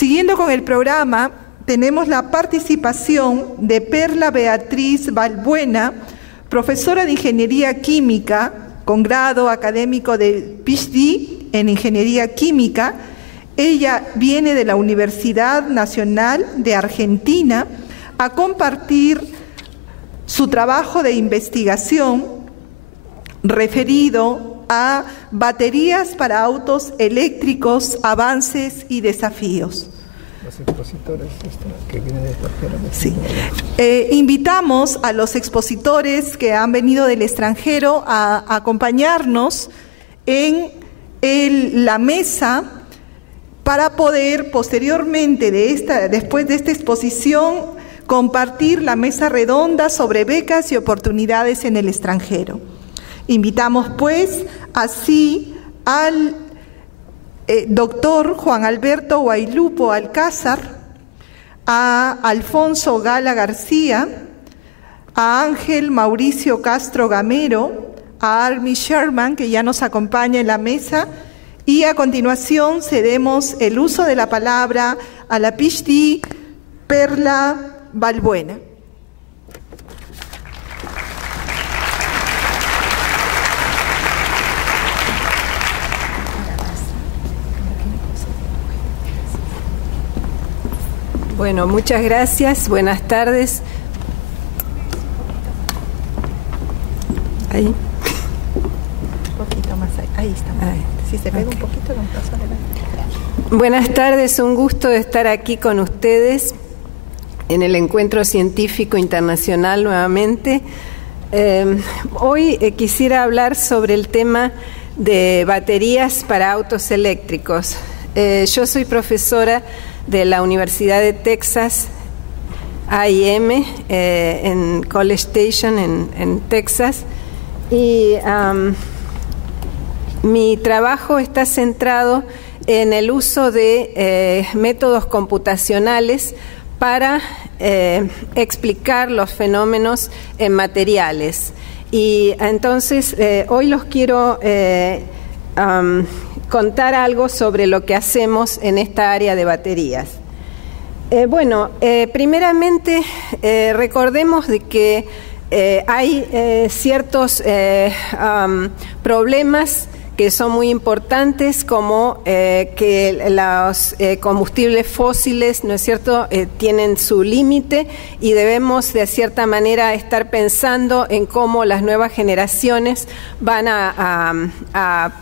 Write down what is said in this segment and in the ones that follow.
Siguiendo con el programa, tenemos la participación de Perla Beatriz Balbuena, profesora de Ingeniería Química, con grado académico de PhD en Ingeniería Química. Ella viene de la Universidad Nacional de Argentina a compartir su trabajo de investigación referido a baterías para autos eléctricos, avances y desafíos. Los expositores que vienen del extranjero. Sí. Invitamos a los expositores que han venido del extranjero a acompañarnos en la mesa para poder posteriormente, después de esta exposición, compartir la mesa redonda sobre becas y oportunidades en el extranjero. Invitamos pues así al doctor Juan Alberto Guaylupo Alcázar, a Alfonso Gala García, a Ángel Mauricio Castro Gamero, a Army Sherman, que ya nos acompaña en la mesa, y a continuación cedemos el uso de la palabra a la PhD Perla Balbuena. Bueno, muchas gracias. Buenas tardes. Ahí. Un poquito más ahí está. Si se pega un poquito, lo paso adelante. Buenas tardes, un gusto estar aquí con ustedes en el Encuentro Científico Internacional nuevamente. Hoy quisiera hablar sobre el tema de baterías para autos eléctricos. Yo soy profesora de la Universidad de Texas, A&M, en College Station, en Texas, y mi trabajo está centrado en el uso de métodos computacionales para explicar los fenómenos en materiales. Y entonces hoy los quiero contar algo sobre lo que hacemos en esta área de baterías. Primeramente recordemos de que hay ciertos problemas que son muy importantes, como que los combustibles fósiles, ¿no es cierto?, tienen su límite y debemos de cierta manera estar pensando en cómo las nuevas generaciones van a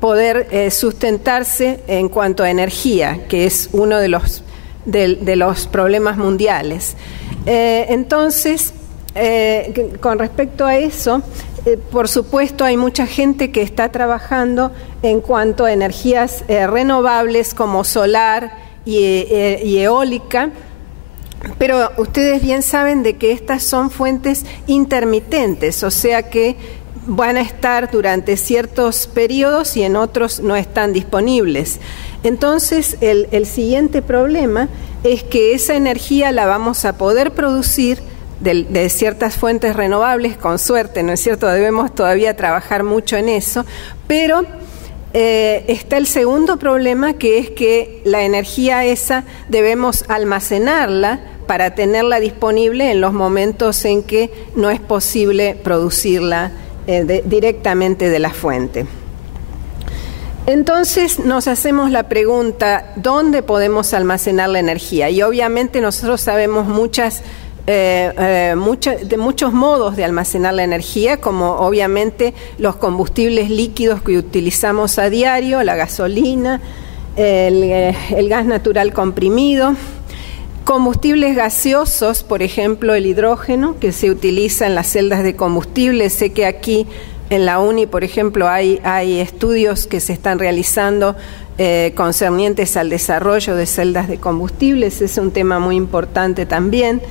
poder sustentarse en cuanto a energía, que es uno de los problemas mundiales. Entonces, con respecto a eso, por supuesto hay mucha gente que está trabajando en cuanto a energías renovables como solar y eólica, pero ustedes bien saben de que estas son fuentes intermitentes, o sea que van a estar durante ciertos periodos y en otros no están disponibles. Entonces, el siguiente problema es que esa energía la vamos a poder producir de ciertas fuentes renovables, con suerte, ¿no es cierto? Debemos todavía trabajar mucho en eso, pero está el segundo problema, que es que la energía esa debemos almacenarla para tenerla disponible en los momentos en que no es posible producirla directamente de la fuente. Entonces nos hacemos la pregunta, ¿dónde podemos almacenar la energía? Y obviamente nosotros sabemos de muchos modos de almacenar la energía, como obviamente los combustibles líquidos que utilizamos a diario, la gasolina, el gas natural comprimido, combustibles gaseosos, por ejemplo el hidrógeno, que se utiliza en las celdas de combustible. Sé que aquí en la UNI, por ejemplo, hay estudios que se están realizando concernientes al desarrollo de celdas de combustibles. Es un tema muy importante también.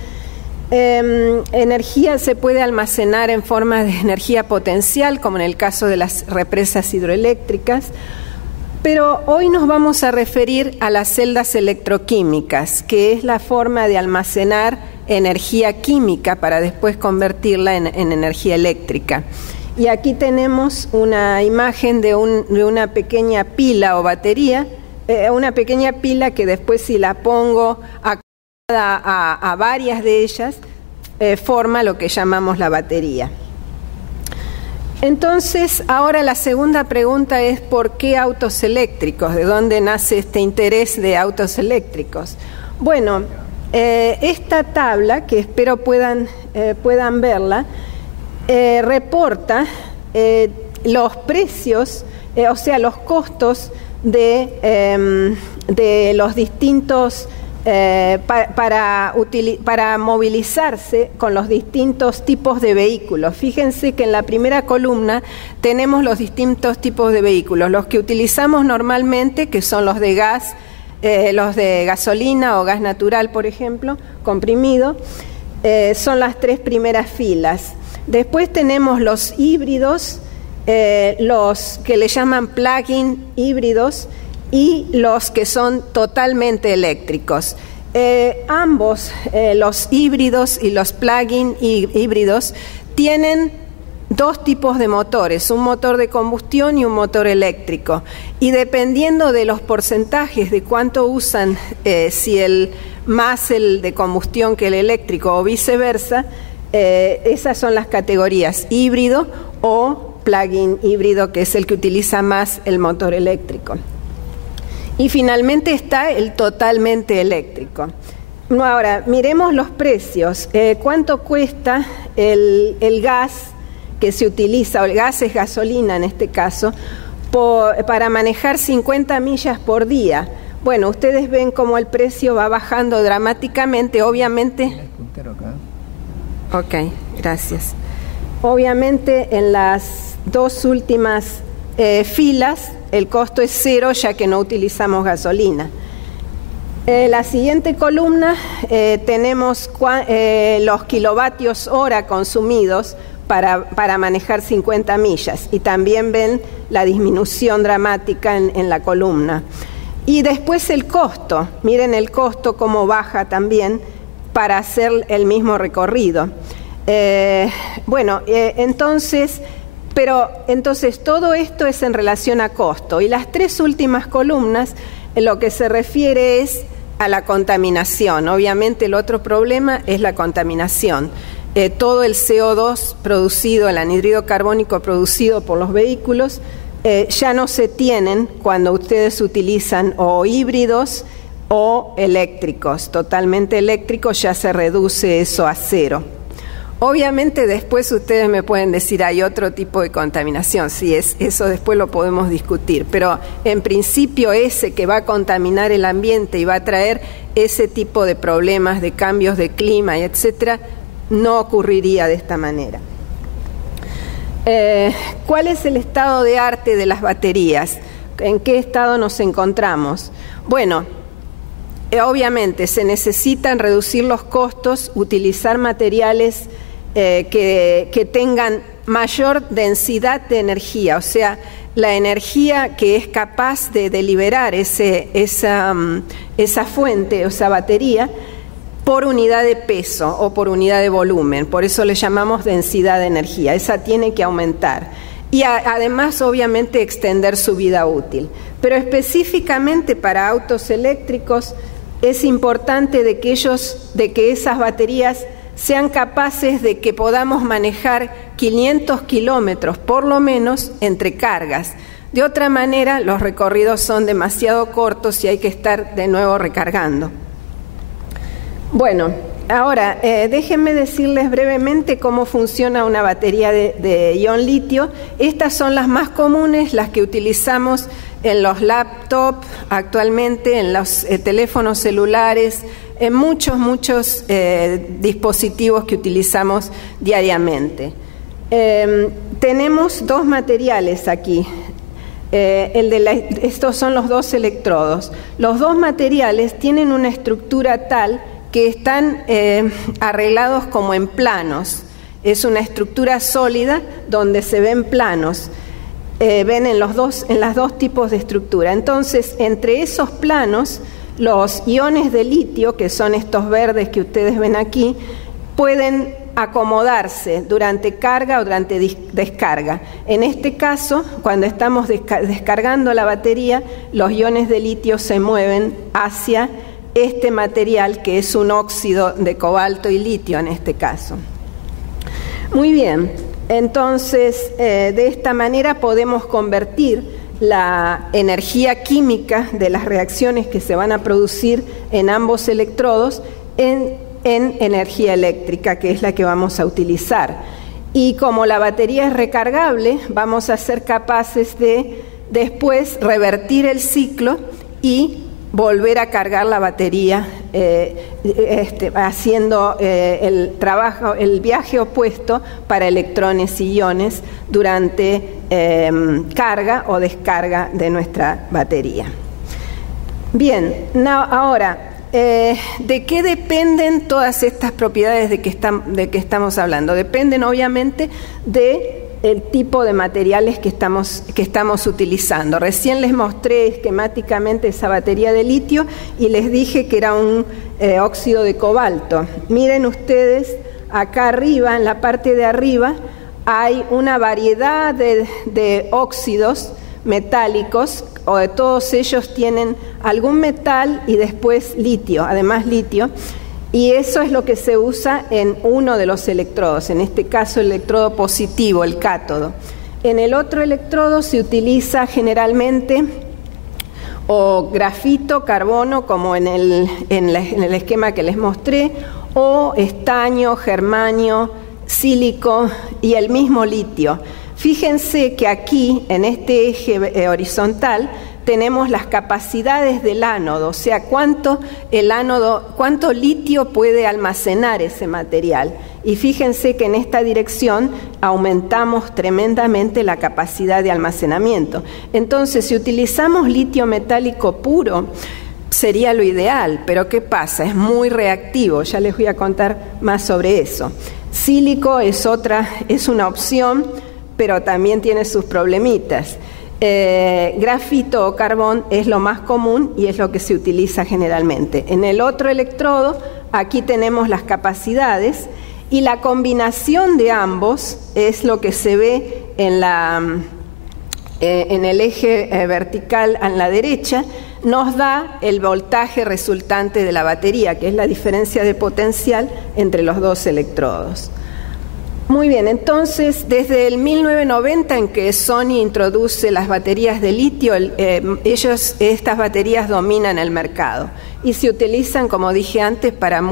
Energía se puede almacenar en forma de energía potencial, como en el caso de las represas hidroeléctricas, pero hoy nos vamos a referir a las celdas electroquímicas, que es la forma de almacenar energía química para después convertirla en energía eléctrica. Y aquí tenemos una imagen de una pequeña pila o batería una pequeña pila que después, si la pongo a varias de ellas, forma lo que llamamos la batería. Entonces, ahora la segunda pregunta es ¿por qué autos eléctricos? ¿De dónde nace este interés de autos eléctricos? Bueno, esta tabla, que espero puedan verla, reporta los precios, o sea, los costos de los distintos para movilizarse con los distintos tipos de vehículos. Fíjense que en la primera columna tenemos los distintos tipos de vehículos, los que utilizamos normalmente, que son los de gas, los de gasolina o gas natural, por ejemplo, comprimido, son las tres primeras filas. Después tenemos los híbridos, los que le llaman plug-in híbridos, y los que son totalmente eléctricos. Ambos, los híbridos y los plug-in híbridos, tienen dos tipos de motores, un motor de combustión y un motor eléctrico. Y dependiendo de los porcentajes de cuánto usan, si más el de combustión que el eléctrico o viceversa, esas son las categorías: híbrido o plug-in híbrido, que es el que utiliza más el motor eléctrico. Y finalmente está el totalmente eléctrico. Ahora, miremos los precios. ¿Cuánto cuesta el gas que se utiliza, o el gas es gasolina en este caso, para manejar 50 millas por día? Bueno, ustedes ven cómo el precio va bajando dramáticamente, obviamente. Ok, gracias. Obviamente en las dos últimas filas el costo es cero, ya que no utilizamos gasolina. La siguiente columna tenemos los kilovatios hora consumidos para manejar 50 millas, y también ven la disminución dramática en la columna. Y después el costo, miren el costo cómo baja también para hacer el mismo recorrido. Entonces todo esto es en relación a costo, y las tres últimas columnas en lo que se refiere es a la contaminación. Obviamente el otro problema es la contaminación. Todo el CO2 producido, el anhídrido carbónico producido por los vehículos, ya no se tienen cuando ustedes utilizan o híbridos o eléctricos. Totalmente eléctricos ya se reduce eso a cero. Obviamente después ustedes me pueden decir hay otro tipo de contaminación, sí, eso después lo podemos discutir, pero en principio ese que va a contaminar el ambiente y va a traer ese tipo de problemas, de cambios de clima y etcétera, no ocurriría de esta manera. ¿Cuál es el estado de arte de las baterías? ¿En qué estado nos encontramos? Bueno, obviamente se necesitan reducir los costos, utilizar materiales que tengan mayor densidad de energía, o sea, la energía que es capaz de liberar esa fuente, o esa batería, por unidad de peso o por unidad de volumen. Por eso le llamamos densidad de energía. Esa tiene que aumentar. Y además, obviamente, extender su vida útil. Pero específicamente para autos eléctricos es importante de que esas baterías sean capaces de que podamos manejar 500 kilómetros por lo menos entre cargas. De otra manera, los recorridos son demasiado cortos y hay que estar de nuevo recargando. Bueno, ahora déjenme decirles brevemente cómo funciona una batería de ion litio. Estas son las más comunes, las que utilizamos en los laptops actualmente, en los teléfonos celulares, en muchos dispositivos que utilizamos diariamente. Tenemos dos materiales aquí. Estos son los dos electrodos. Los dos materiales tienen una estructura tal que están arreglados como en planos. Es una estructura sólida donde se ven planos. Ven en las dos tipos de estructura. Entonces, entre esos planos, los iones de litio, que son estos verdes que ustedes ven aquí, pueden acomodarse durante carga o durante descarga. En este caso, cuando estamos descargando la batería, los iones de litio se mueven hacia este material, que es un óxido de cobalto y litio en este caso. Muy bien, entonces de esta manera podemos convertir la energía química de las reacciones que se van a producir en ambos electrodos en energía eléctrica, que es la que vamos a utilizar. Y como la batería es recargable, vamos a ser capaces de después revertir el ciclo y volver a cargar la batería haciendo el viaje opuesto para electrones y iones durante carga o descarga de nuestra batería. Del ahora, ¿de qué dependen todas estas propiedades de que estamos hablando? Dependen obviamente del tipo de materiales que estamos utilizando. Recién les mostré esquemáticamente esa batería de litio y les dije que era un óxido de cobalto. Miren ustedes, acá arriba, en la parte de arriba, hay una variedad de óxidos metálicos, todos ellos tienen algún metal y después litio, además litio, y eso es lo que se usa en uno de los electrodos, en este caso el electrodo positivo, el cátodo. En el otro electrodo se utiliza generalmente o grafito, carbono, como en el esquema que les mostré, o estaño, germanio, sílico y el mismo litio. Fíjense que aquí, en este eje horizontal, tenemos las capacidades del ánodo, o sea, cuánto litio puede almacenar ese material. Y fíjense que en esta dirección aumentamos tremendamente la capacidad de almacenamiento. Entonces, si utilizamos litio metálico puro, sería lo ideal, pero ¿qué pasa? Es muy reactivo, ya les voy a contar más sobre eso. Sílico es una opción, pero también tiene sus problemitas. Grafito o carbón es lo más común y es lo que se utiliza generalmente. En el otro electrodo, aquí tenemos las capacidades y la combinación de ambos es lo que se ve en el eje vertical a la derecha, nos da el voltaje resultante de la batería, que es la diferencia de potencial entre los dos electrodos. Muy bien, entonces, desde el 1990 en que Sony introduce las baterías de litio, estas baterías dominan el mercado y se utilizan, como dije antes, para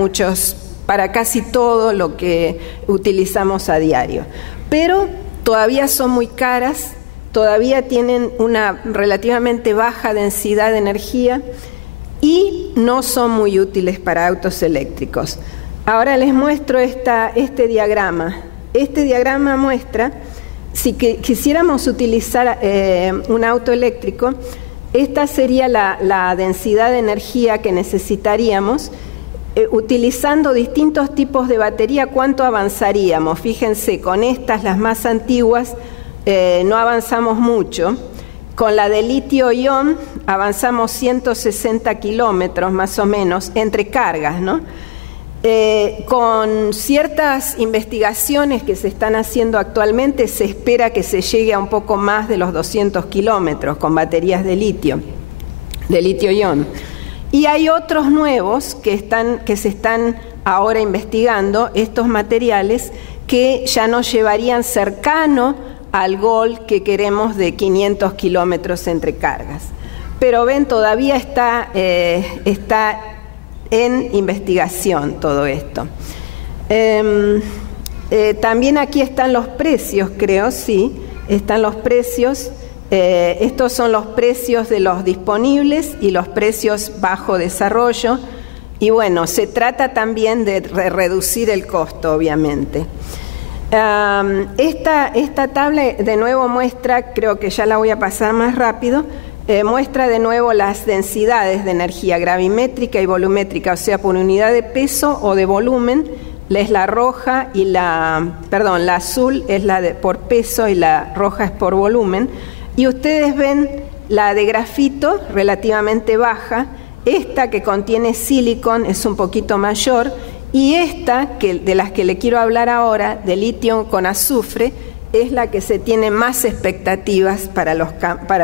casi todo lo que utilizamos a diario. Pero todavía son muy caras, todavía tienen una relativamente baja densidad de energía y no son muy útiles para autos eléctricos. Ahora les muestro este diagrama. Este diagrama muestra, si quisiéramos utilizar un auto eléctrico, esta sería la densidad de energía que necesitaríamos. Utilizando distintos tipos de batería, ¿cuánto avanzaríamos? Fíjense, con estas, las más antiguas, no avanzamos mucho. Con la de litio-ion avanzamos 160 kilómetros más o menos entre cargas, ¿no? Con ciertas investigaciones que se están haciendo actualmente se espera que se llegue a un poco más de los 200 kilómetros con baterías de litio-ion. Y hay otros nuevos que se están ahora investigando, estos materiales que ya nos llevarían cercano al goal que queremos de 500 kilómetros entre cargas. Pero ven, todavía está en investigación todo esto. También aquí están los precios, creo, sí, están los precios. Estos son los precios de los disponibles y los precios bajo desarrollo. Y bueno, se trata también de reducir el costo, obviamente. Esta tabla de nuevo muestra, creo que ya la voy a pasar más rápido, muestra de nuevo las densidades de energía gravimétrica y volumétrica, o sea, por unidad de peso o de volumen. Es la roja y la azul es por peso y la roja es por volumen. Y ustedes ven la de grafito relativamente baja, esta que contiene silicon es un poquito mayor y esta, de las que le quiero hablar ahora, de litio con azufre, es la que se tiene más expectativas para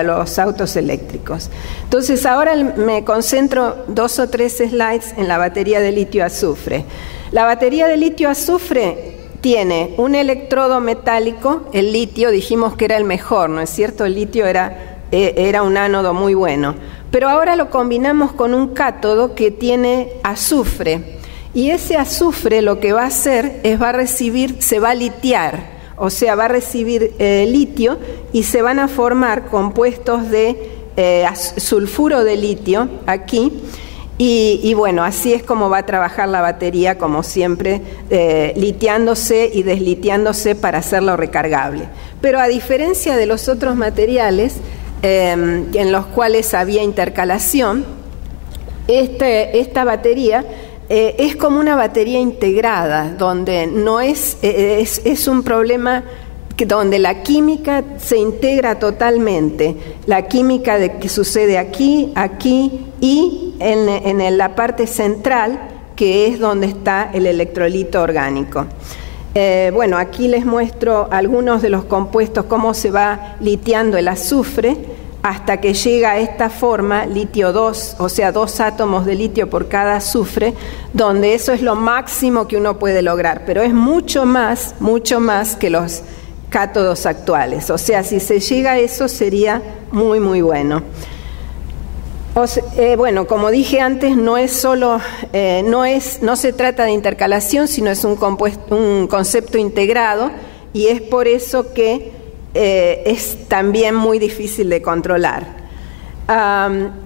los autos eléctricos. Entonces ahora me concentro 2 o 3 slides en la batería de litio-azufre. La batería de litio-azufre tiene un electrodo metálico, el litio, dijimos que era el mejor, ¿no es cierto? El litio era un ánodo muy bueno, pero ahora lo combinamos con un cátodo que tiene azufre, y ese azufre lo que va a hacer es se va a litiar. O sea, va a recibir litio y se van a formar compuestos de sulfuro de litio aquí. Y bueno, así es como va a trabajar la batería, como siempre, litiándose y deslitiándose para hacerlo recargable. Pero a diferencia de los otros materiales en los cuales había intercalación, esta batería es como una batería integrada, donde no es un problema donde la química se integra totalmente. La química que sucede aquí y en la parte central, que es donde está el electrolito orgánico. Bueno, aquí les muestro algunos de los compuestos, cómo se va litiando el azufre hasta que llega a esta forma, litio 2, o sea, 2 átomos de litio por cada azufre, donde eso es lo máximo que uno puede lograr, pero es mucho más que los cátodos actuales. O sea, si se llega a eso sería muy, muy bueno. Bueno, como dije antes, no se trata de intercalación, sino es un concepto integrado, y es por eso que es también muy difícil de controlar.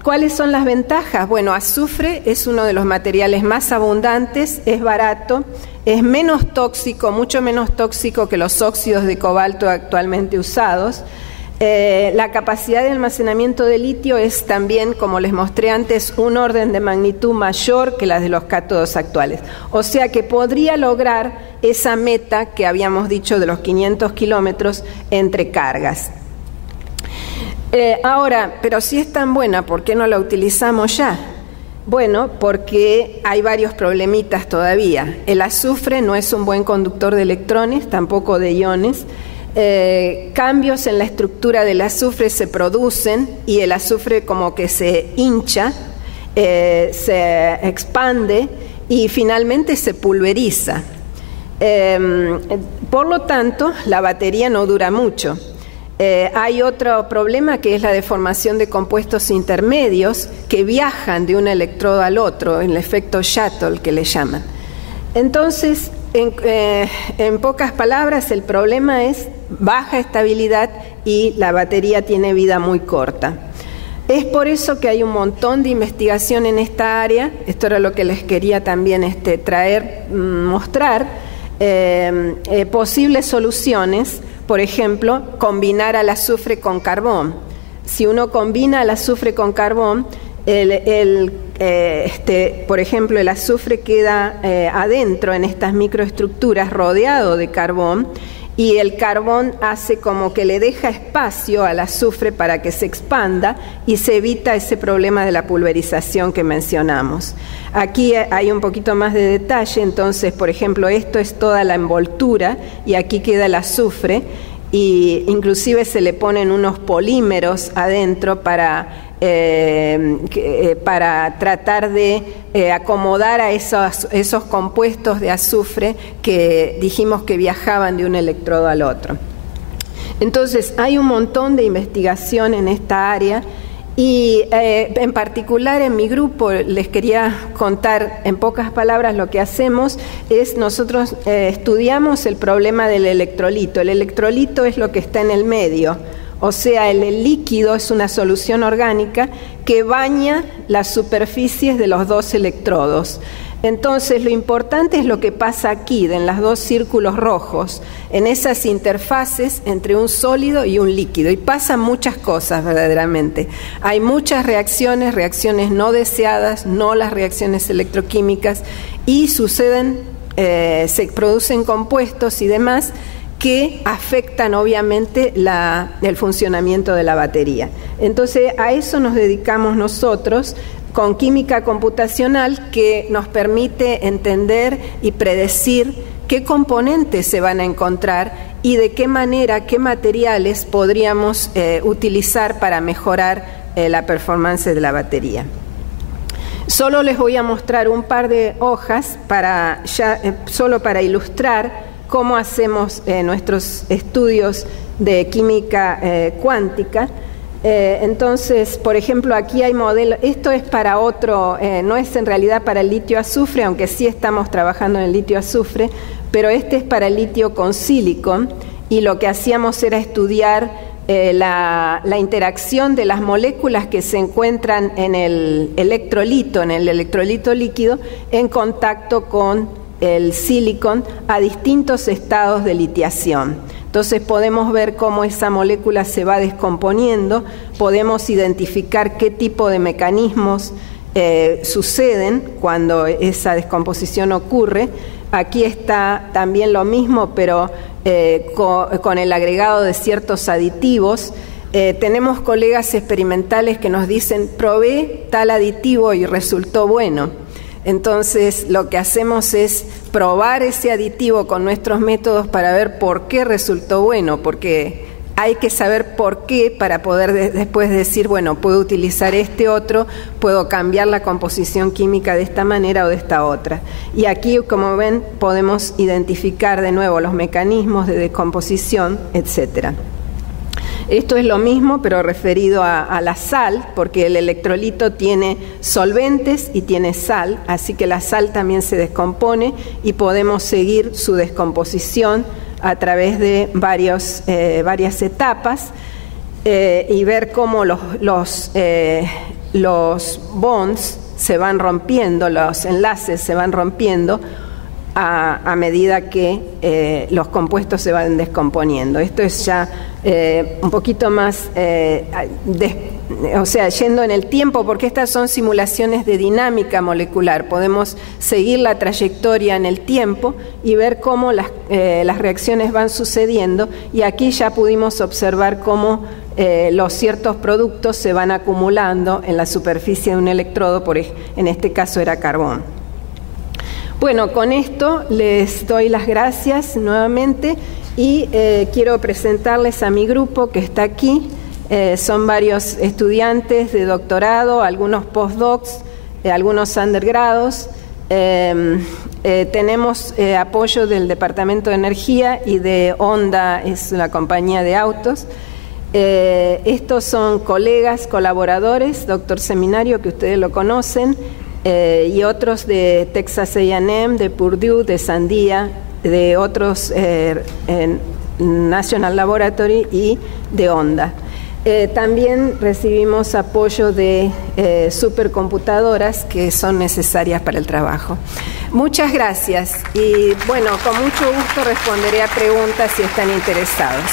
¿Cuáles son las ventajas? Bueno, azufre es uno de los materiales más abundantes, es barato, es menos tóxico, mucho menos tóxico que los óxidos de cobalto actualmente usados. La capacidad de almacenamiento de litio es también, como les mostré antes, un orden de magnitud mayor que las de los cátodos actuales. O sea que podría lograr esa meta que habíamos dicho de los 500 kilómetros entre cargas. Ahora, pero si es tan buena, ¿por qué no la utilizamos ya? Bueno, porque hay varios problemitas todavía. El azufre no es un buen conductor de electrones, tampoco de iones. Cambios en la estructura del azufre se producen y el azufre como que se hincha, se expande y finalmente se pulveriza. Por lo tanto, la batería no dura mucho. Hay otro problema que es la deformación de compuestos intermedios que viajan de un electrodo al otro, el efecto Shuttle que le llaman. Entonces, en pocas palabras, el problema es baja estabilidad y la batería tiene vida muy corta. Es por eso que hay un montón de investigación en esta área. Esto era lo que les quería también mostrar. Posibles soluciones, por ejemplo, combinar al azufre con carbón. Si uno combina al azufre con carbón, por ejemplo, el azufre queda adentro en estas microestructuras rodeado de carbón, y el carbón hace como que le deja espacio al azufre para que se expanda y se evita ese problema de la pulverización que mencionamos. Aquí hay un poquito más de detalle. Entonces, por ejemplo, esto es toda la envoltura y aquí queda el azufre, y inclusive se le ponen unos polímeros adentro para tratar de acomodar a esos compuestos de azufre que dijimos que viajaban de un electrodo al otro. Entonces, hay un montón de investigación en esta área y en particular en mi grupo les quería contar en pocas palabras lo que hacemos. Nosotros estudiamos el problema del electrolito. El electrolito es lo que está en el medio. O sea, el líquido es una solución orgánica que baña las superficies de los dos electrodos. Entonces, lo importante es lo que pasa aquí, en los dos círculos rojos, en esas interfaces entre un sólido y un líquido. Y pasan muchas cosas verdaderamente. Hay muchas reacciones no deseadas, no las reacciones electroquímicas, y se producen compuestos y demás que afectan obviamente el funcionamiento de la batería. Entonces, a eso nos dedicamos nosotros. con química computacional que nos permite entender y predecir qué componentes se van a encontrar y de qué manera, qué materiales podríamos utilizar para mejorar la performance de la batería. Solo les voy a mostrar un par de hojas solo para ilustrar cómo hacemos nuestros estudios de química cuántica. Entonces, por ejemplo, aquí hay modelos, esto es para otro, no es en realidad para el litio azufre, aunque sí estamos trabajando en el litio azufre, pero este es para el litio con silicon, y lo que hacíamos era estudiar la interacción de las moléculas que se encuentran en el electrolito líquido, en contacto con el silicon a distintos estados de litiación. Entonces podemos ver cómo esa molécula se va descomponiendo, podemos identificar qué tipo de mecanismos suceden cuando esa descomposición ocurre. Aquí está también lo mismo, pero con el agregado de ciertos aditivos. Tenemos colegas experimentales que nos dicen, probé tal aditivo y resultó bueno. Entonces, lo que hacemos es probar ese aditivo con nuestros métodos para ver por qué resultó bueno, porque hay que saber por qué para poder después decir, bueno, puedo utilizar este otro, puedo cambiar la composición química de esta manera o de esta otra. Y aquí, como ven, podemos identificar de nuevo los mecanismos de descomposición, etcétera. Esto es lo mismo, pero referido a la sal, porque el electrolito tiene solventes y tiene sal, así que la sal también se descompone y podemos seguir su descomposición a través de varias etapas y ver cómo los bonds se van rompiendo, los enlaces se van rompiendo a medida que los compuestos se van descomponiendo. Esto es ya un poquito más, yendo en el tiempo, porque estas son simulaciones de dinámica molecular. Podemos seguir la trayectoria en el tiempo y ver cómo las reacciones van sucediendo, y aquí ya pudimos observar cómo los ciertos productos se van acumulando en la superficie de un electrodo, en este caso era carbón. Bueno, con esto les doy las gracias nuevamente y quiero presentarles a mi grupo que está aquí. Son varios estudiantes de doctorado, algunos postdocs, algunos undergrados. Tenemos apoyo del Departamento de Energía y de Honda, es una compañía de autos. Estos son colegas, colaboradores, doctor Seminario, que ustedes lo conocen, y otros de Texas A&M, de Purdue, de Sandia, de otros National Laboratory y de Honda. También recibimos apoyo de supercomputadoras que son necesarias para el trabajo. Muchas gracias y bueno, con mucho gusto responderé a preguntas si están interesados.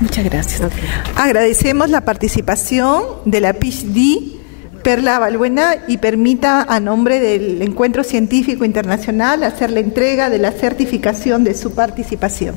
Muchas gracias. Okay. Agradecemos la participación de la PhD Perla Balbuena y permita, a nombre del Encuentro Científico Internacional, hacer la entrega de la certificación de su participación.